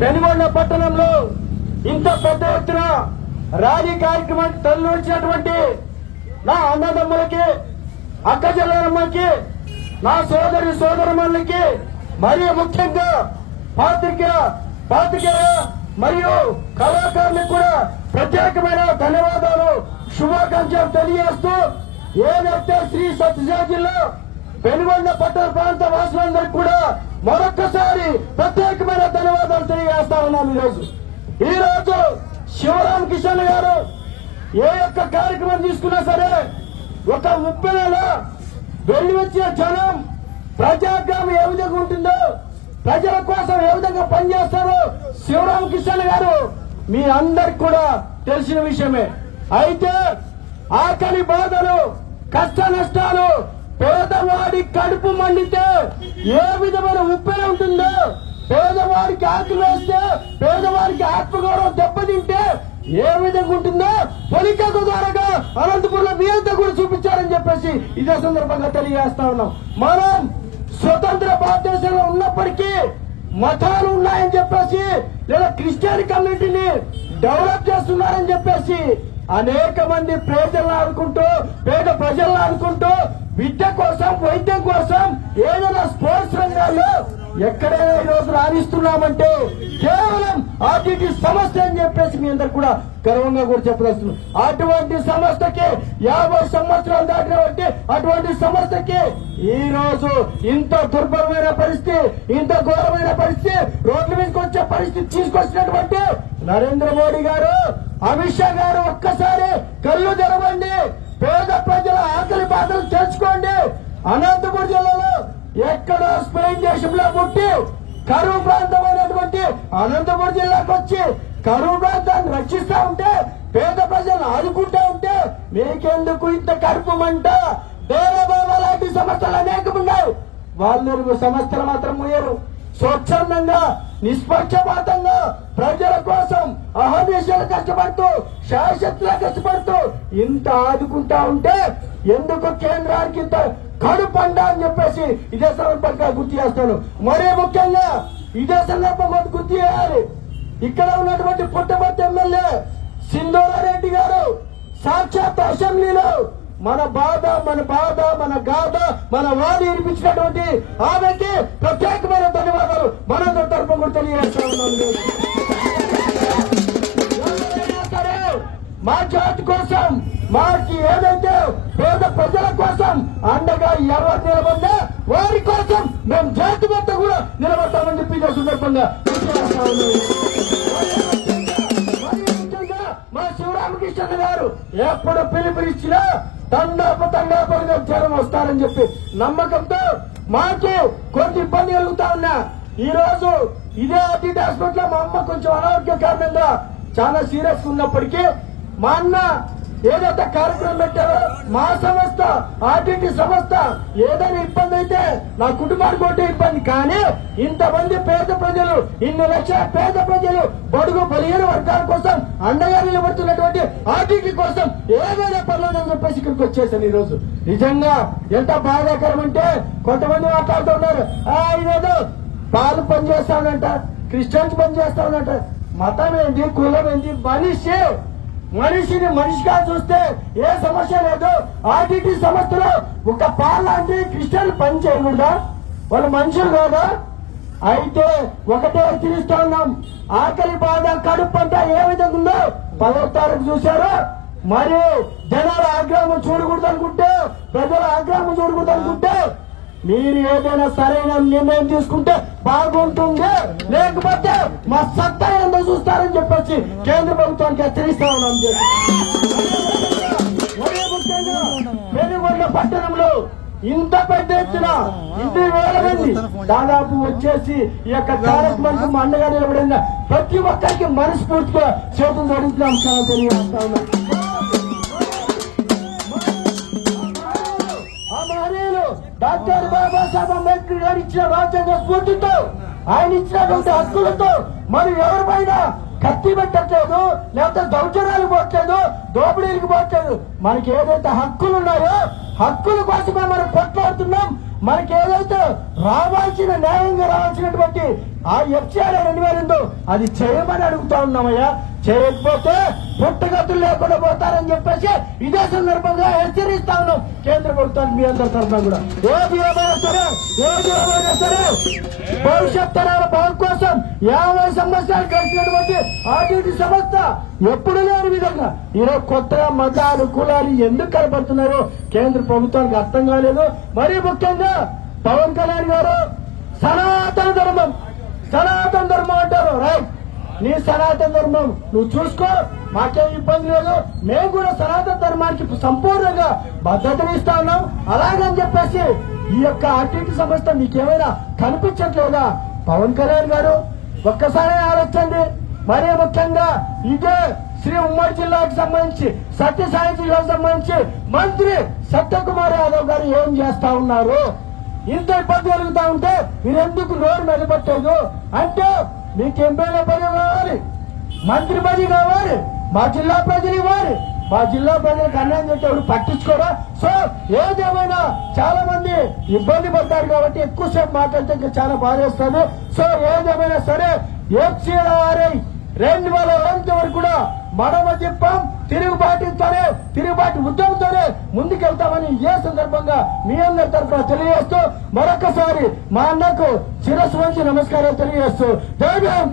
పెనుగొండ పట్టణంలో ఇంత పెద్ద ఎత్తున ర్యాలీ కార్యక్రమానికి తరలించినటువంటి నా అన్నదమ్ములకి అక్కజల్లమ్మకి నా సోదరి సోదరుమణులకి మరియు ముఖ్యంగా పాత్రిక పాత్రికేయ మరియు కళాకారులకు కూడా ప్రత్యేకమైన ధన్యవాదాలు శుభాకాంక్షలు తెలియజేస్తూ ఏదైతే శ్రీ సత్యసాయి జిల్లా పెనుగొండ పట్టణ ప్రాంత వాసులందరికీ కూడా మరొక్కసారి ప్రత్యేకమైన ధన్యవాదాలు తెలియజేస్తా ఉన్నాను ఈరోజు. ఈ రోజు కిషన్ గారు ఏ యొక్క కార్యక్రమం తీసుకున్నా సరే ఒక ముప్పై నెల వెళ్ళి వచ్చిన జనం ప్రజాగ్రామం ఏ విధంగా ఉంటుందో ప్రజల కోసం ఏ విధంగా పనిచేస్తారో శివరామ కిషన్ గారు మీ అందరికి కూడా తెలిసిన విషయమే. అయితే ఆకలి బాధలు కష్ట నష్టాలు పేదవాడి కడుపు మండితే ఏ విధమైన ఉప్పెన ఉంటుందో పేదవాడికి ఆకలి వేస్తే పేదవాడికి ఆత్మగౌరవం దెబ్బతింటే ఏ విధంగా ఉంటుందో పొలికకు ద్వారాగా అనంతపురంలో మీ కూడా చూపించారని చెప్పేసి ఇదే సందర్భంగా తెలియజేస్తా ఉన్నాం. మనం స్వతంత్ర భారతదేశంలో ఉన్నప్పటికీ మతాలు ఉన్నాయని చెప్పేసి లేదా క్రిస్టియన్ కమ్యూనిటీని డెవలప్ చేస్తున్నారని చెప్పేసి అనేక మంది ప్రజలను ఆడుకుంటూ పేద ప్రజలను ఆడుకుంటూ విద్య కోసం వైద్యం కోసం ఏదైనా స్పోర్ట్స్ రంగాల్లో ఎక్కడైనా ఈరోజు రాణిస్తున్నామంటే కేవలం ఆర్టీటీ సమస్య అని చెప్పేసి మీ అందరు కూడా గర్వంగా కూడా చెప్పదలుస్తున్నాం అటువంటి సంస్థకి యాభై సంవత్సరాలు దాటినటువంటి అటువంటి సంస్థకి ఈ రోజు ఇంత దుర్భరమైన పరిస్థితి ఇంత ఘోరమైన పరిస్థితి రోడ్ల మీదకి వచ్చే పరిస్థితి తీసుకొచ్చినటువంటి నరేంద్ర మోడీ గారు అమిత్ షా గారు ఒక్కసారి కళ్ళు తెరవండి. పేద బాధలు తెచ్చుకోండి. అనంతపురం జిల్లాలో ఎక్కడో స్పెయిన్ దేశంలో పుట్టి కరువు ప్రాంతం అయినటువంటి అనంతపురం జిల్లాకు వచ్చి కరువు ప్రాంతాన్ని రక్షిస్తా ఉంటే పేద ప్రజలను ఆదుకుంటా ఉంటే మీకెందుకు ఇంత కరుపమంట మంట? లాంటి సమస్యలు అనేకమున్నాయి వాళ్ళు సమస్యలు మాత్రం ముయ్యరు. స్వచ్ఛందంగా నిష్పక్షపాతంగా ప్రజల కోసం అహర్నిశలు కష్టపడుతూ శాశ్వతలా కష్టపడుతూ ఇంత ఆదుకుంటా ఉంటే ఎందుకు కేంద్రానికి ఇంత కడుపండ అని చెప్పేసి ఇదే సందర్భంగా గుర్తు చేస్తాను. మరీ ముఖ్యంగా ఇదే సందర్భంగా గుర్తు చేయాలి. ఇక్కడ ఉన్నటువంటి పుట్టపర్తి ఎమ్మెల్యే సింధూరారెడ్డి గారు సాక్షాత్ అసెంబ్లీలో మన బాధ మన బాధ మన గాథ మన వాడి వినిపించినటువంటి ఆమెకి ప్రత్యేకమైన ధన్యవాదాలు. మనందరి తరఫున కూడా తెలియజేస్తా సరే మా జాతి కోసం మాకి ఏదైతే పేద ప్రజల కోసం అండగా ఎవరు నిలబడ్డా వారి కోసం మేము జాతి మొత్తం కూడా నిలబడతామని చెప్పి సందర్భంగా మా శివరామకృష్ణ గారు ఎప్పుడు పిలుపునిచ్చినా తండాప తండాపులుగా జ్వరం వస్తారని చెప్పి నమ్మకంతో మాకు కొద్ది ఇబ్బంది కలుగుతా ఉన్నా. ఈ రోజు ఇదే అతిథి హాస్పిటల్ మా అమ్మ కొంచెం అనారోగ్య కారణంగా చాలా సీరియస్ ఉన్నప్పటికీ మా అన్న ఏదైతే కార్యక్రమం పెట్టారో మా సంస్థ ఆర్టీటీ సంస్థ ఏదైనా ఇబ్బంది అయితే నా కుటుంబానికి ఒకటే ఇబ్బంది. కానీ ఇంతమంది పేద ప్రజలు ఇన్ని లక్షల పేద ప్రజలు బడుగు బలిహీన వర్గాల కోసం అండగా నిలబడుతున్నటువంటి ఆర్టీటీ కోసం ఏదైనా పర్లేదని చెప్పేసి ఇక్కడికి వచ్చేసాను ఈ రోజు నిజంగా ఎంత బాధాకరం అంటే కొంతమంది మాట్లాడుతున్నారు "ఆ, ఇదేదో పాలు పనిచేస్తానంట క్రిస్టియన్స్ పనిచేస్తానంట మతం ఏంటి కులం ఏంటి మనిషి మనిషిని మనిషిగా చూస్తే ఏ సమస్య లేదు. ఆర్టీటీ సంస్థలో ఒక పాలాంటి క్రిస్టియన్ పని చేయకూడదా వాళ్ళు మనుషులు కాదా? అయితే ఒకటే హెచ్చరిస్తా ఉన్నాం. ఆకలి బాధ కడుపు పంట ఏ విధంగా ఉందో పదో తారీఖు చూశారు? మరియు జనాల ఆగ్రహం చూడకూడదు అనుకుంటే ప్రజల ఆగ్రహం చూడకూడదు అనుకుంటే మీరు ఏదైనా సరైన నిర్ణయం తీసుకుంటే బాగుంటుంది. లేకపోతే మా సత్తా ఏందో చూస్తారని చెప్పొచ్చి కేంద్ర ప్రభుత్వానికి హెచ్చరిస్తా ఉన్నాం. పెనుగొండ పట్టణంలో ఇంత పెద్ద ఎత్తున ఇన్ని వేల మంది దాదాపు వచ్చేసి ఈ యొక్క కార్యక్రమానికి మా అన్నగారు నిలబడిన ప్రతి ఒక్కరికి మనస్ఫూర్తిగా చేతులు జరుగుతున్న. అంశాలు తెలియజేస్తా ఉన్నాం డాక్టర్ బాబాసాహెబ్ అంబేద్కర్ గారు ఇచ్చిన రాజ్యాంగ స్ఫూర్తితో ఆయన ఇచ్చినటువంటి హక్కులతో మరి ఎవరిపైన కత్తి పెట్టట్లేదు లేకపోతే దౌర్జన్యాలు పోట్లేదు దోపిడీలకు పోట్లేదు. మనకి ఏదైతే హక్కులు ఉన్నాయో హక్కుల కోసమే మనం కొట్లాడుతున్నాం మనకి ఏదైతే రావాల్సిన న్యాయంగా రావాల్సినటువంటి ఆ ఎఫ్సిఆర్ రెండు వేల అది చేయమని అడుగుతా ఉన్నామయ్యా. చేయకపోతే పుట్టగతులు లేకుండా పోతారని చెప్పేసి ఇదే సందర్భంగా హెచ్చరిస్తా ఉన్నాం. కేంద్ర ప్రభుత్వానికి మీ అందరి తరఫున కూడా. ఏది ఏమైనా సరే ఏది ఏమైనా సరే భవిష్యత్ తరాల బాగు కోసం యాభై సంవత్సరాలు గడిచినటువంటి ఆర్టీటీ సంస్థ ఎప్పుడు లేని విధంగా ఈరోజు కొత్తగా మతాలు కులాలు ఎందుకు కనబడుతున్నారు కేంద్ర ప్రభుత్వానికి అర్థం కాలేదు. మరీ ముఖ్యంగా పవన్ కళ్యాణ్ గారు సనాతన ధర్మం సనాతన ధర్మం అంటారు రైట్? నీ సనాతన ధర్మం నువ్వు చూసుకో. మాకేం ఇబ్బంది లేదు. మేము కూడా సనాతన ధర్మానికి సంపూర్ణంగా భద్రతను ఇస్తా ఉన్నాం. అలాగని చెప్పేసి ఈ యొక్క ఆర్టీటీ సంస్థ మీకేమైనా కనిపించట్లేదా? పవన్ కళ్యాణ్ గారు ఒక్కసారి ఆలోచండి మరీ ముఖ్యంగా ఇదే శ్రీ ఉమ్మడి జిల్లాకు సంబంధించి సత్యసాయి జిల్లాకు సంబంధించి మంత్రి సత్యకుమార్ యాదవ్ గారు ఏం చేస్తా ఉన్నారు? ఇంత ఇబ్బంది జరుగుతా ఉంటే మీరెందుకు రోడ్డు మెదపట్టలేదు అంటే మీకు ఎమ్మెల్యే పని కావాలి మంత్రి పని కావాలి మా జిల్లా ప్రజలు ఇవ్వాలి. మా జిల్లా ప్రజలకు అన్యాయం చేస్తే ఎవరు పట్టించుకోరా? సో ఏదేమైనా చాలా మంది ఇబ్బంది పడతారు కాబట్టి ఎక్కువసేపు మాట్లాడితే ఇంకా చాలా బాధేస్తుంది. సో ఏదేమైనా సరే ఎఫ్సీఆర్ఐ రెండు వేల రెండు వరకు కూడా మనమ చెప్పాం. తిరుగుబాటుతోనే తిరుగుబాటు ఉద్యమంతోనే ముందుకెళ్తామని ఏ సందర్భంగా మీ అందరి తరఫున తెలియజేస్తూ మరొకసారి మా అన్నకు శిరస్సు వంచి నమస్కారం తెలియజేస్తూ జై భీమ్,